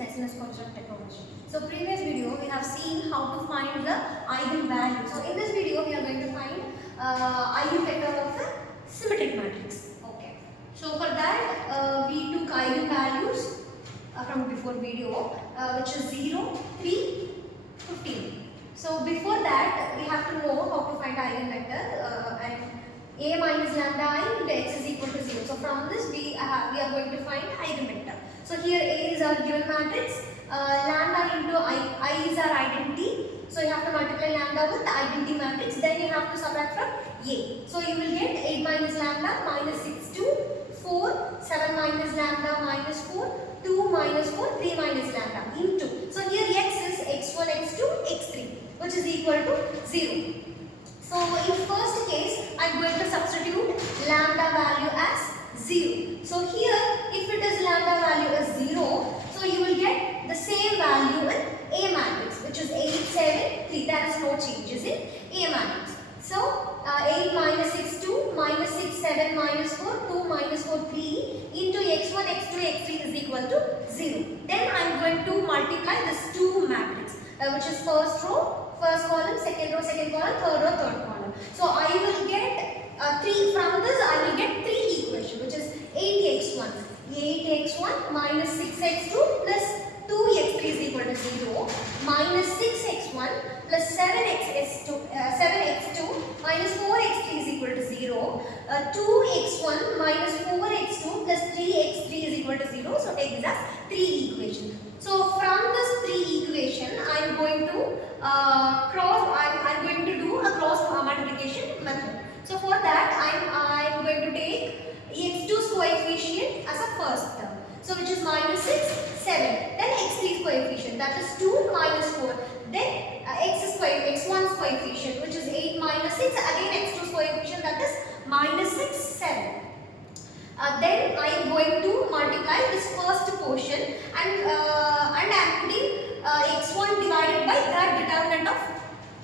SNS Concept Technology. So previous video we have seen how to find the eigenvalue. So in this video we are going to find eigenvector of a symmetric matrix. Okay. So for that we took eigenvalues from before video which is 0, 3, 15. So before that we have to know how to find eigenvector and a minus lambda I into x is equal to 0. So from this we are going to find eigenvector. So here A is our given matrix, lambda into I is our identity. So you have to multiply lambda with the identity matrix, then you have to subtract from A. So you will get 8 minus lambda minus 6 2, 4, 7 minus lambda minus 4, 2 minus 4, 3 minus lambda into. So here x is x1, x2, x3 which is equal to 0. So in first case I am going to substitute lambda value as 0. So here if it is lambda value is 0, so you will get the same value in A matrix which is 8, 7, 3. There is no changes in A matrix. So 8 minus 6, 2, minus 6, 7, minus 4, 2, minus 4, 3 into x1, x2, x3 is equal to 0. Then I am going to multiply this 2 matrix which is first row, first column, second row, second column, third row, third column. So I will get 3, from this I will get 3 equation which is 8x1. 8x1 minus 6x2 plus 2x3 is equal to 0 minus 6x1 plus 7x2 minus 4x3 is equal to 0. 2x1 minus 4x2 plus 3x3 is equal to 0. So take this as 3 equation. So from this 3 equation I am going to I'm going to do a cross multiplication method. So for that I am going to take x2's coefficient as a first term. So which is minus 6, 7. Then x3's coefficient that is 2 minus 4. Then x1's coefficient which is 8 minus 6. Again x2's coefficient that is minus 6, 7. Then I am going to multiply this first portion and I am putting x1 divided by that determinant of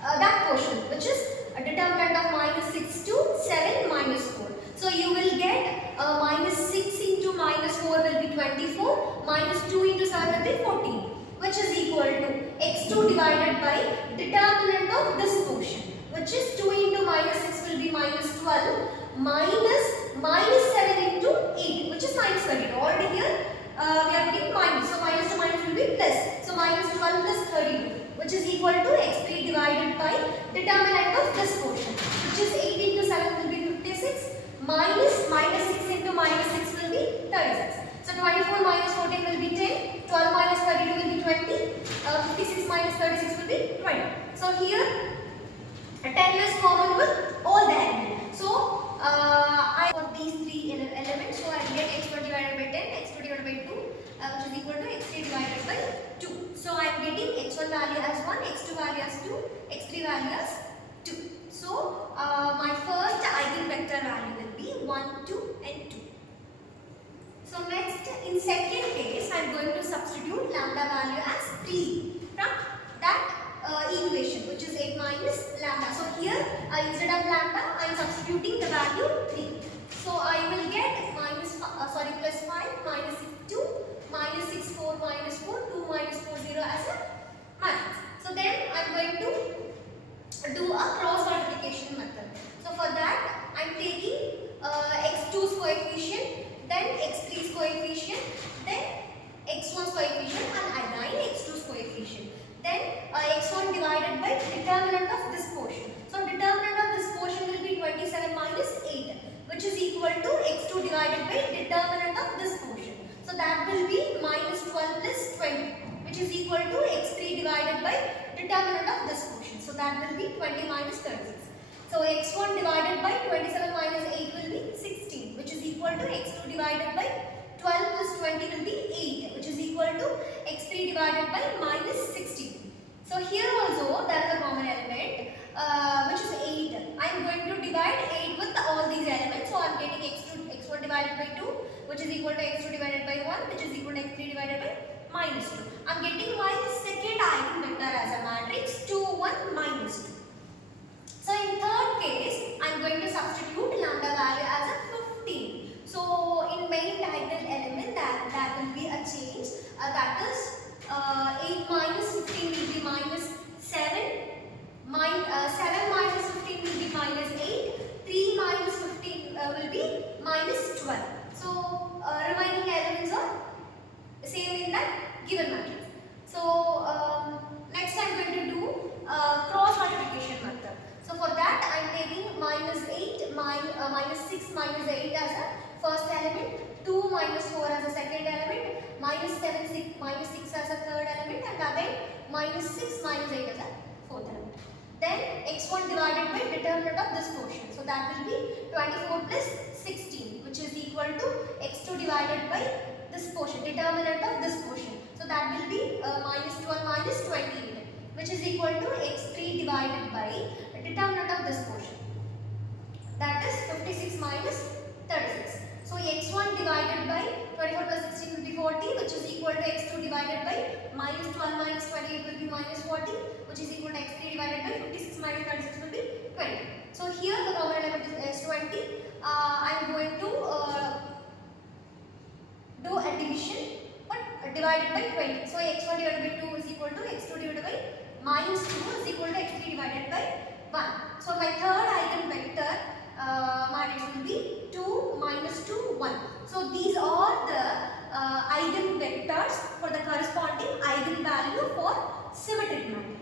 that portion which is a determinant of minus 6 to 7 minus 4. So you will get minus 6 into minus 4 will be 24, minus 2 into 7 will be 14 which is equal to x2 divided by determinant of this portion which is 2 into minus 6 will be minus 12 minus 7 into 8 which is minus 32. Already here we are getting minus. So minus to minus will be plus. So minus 12 plus 32 which is equal to x3 divided by determinant of this portion which is 8 into 7 will be 56 minus 6 into minus 6 will be 36. So 24 minus 14 will be 10, 12 minus 32 will be 20, 56 minus 36 will be 20. So here 10 is common with all the elements. So I got these 3 elements, so I get x1 divided by 10, x2 divided by 2 which is equal to x3 divided by 2. So I am getting x1 value as 1, x2 value as 2, x3 value as 2. So my first eigenvector value will be 1, 2 and 2. So next in second case I am going to substitute lambda value as 3 from that equation which is 8 minus lambda. So here instead of lambda I am substituting the value 3. So I will get plus 5 minus 6 2 minus 6 4 minus 4 2 minus 4 0 as a matrix. So then I am going to do a cross multiplication method. So for that I am taking x2's coefficient, then x3's coefficient, then x1's coefficient and again x2's coefficient. Then x1 divided by determinant of this portion. So determinant of this portion will be 27 minus 8 which is equal to x2 divided by determinant of this portion. So that will be minus 12 plus 20 which is equal to x3 divided by determinant of this portion. So that will be 20 minus 36. So x1 divided by 27 minus 8 will be 16 which is equal to x2 divided by 12 plus 20 will be 8 which is equal to x3 divided by minus 16. So here also there is a common element which is 8. I am going to divide 8 with all these elements. So I am getting x1 divided by 2 which is equal to x2 divided by 1 which is equal to x3 divided by minus 2. I am getting my second eigenvector as a matrix 2, 1, minus 2. So in third case I am going to substitute lambda value as a 15. So in main diagonal element that will be a change that is 8 minus 15 will be minus 7. 7 minus 15 will be minus 8. 3 minus 15 will be minus 12. So remaining elements are same in that given matrix. So next I am going to do cross multiplication method. So for that I am taking minus 8, minus 6 minus 8 as a first element, 2 minus 4 as a second element, minus 7 6 minus 6 as a third element, and again minus 6 minus 8 as a fourth element. Then x1 divided by determinant of this portion. So that will be 24 plus 16, which is equal to x2 divided by this portion, determinant of this portion. So that will be minus 12 minus 28, which is equal to x3 divided by determinant of this portion. That is 56 minus 36. So x1 divided by 24 plus 16 will be 40, which is equal to x2 divided by minus 12 minus 28 will be minus 40, which is equal to x3 divided by 56 minus 36 will be 20. So here the common element is 20. I am going to do a division, but divided by 20. So x1 divided by 2 is equal to x2 divided by minus 2 is equal to x3 divided by 1. So my third eigenvector matrix will be 2 minus 2 1. So these are the eigenvectors for the corresponding eigenvalue for symmetric matrix.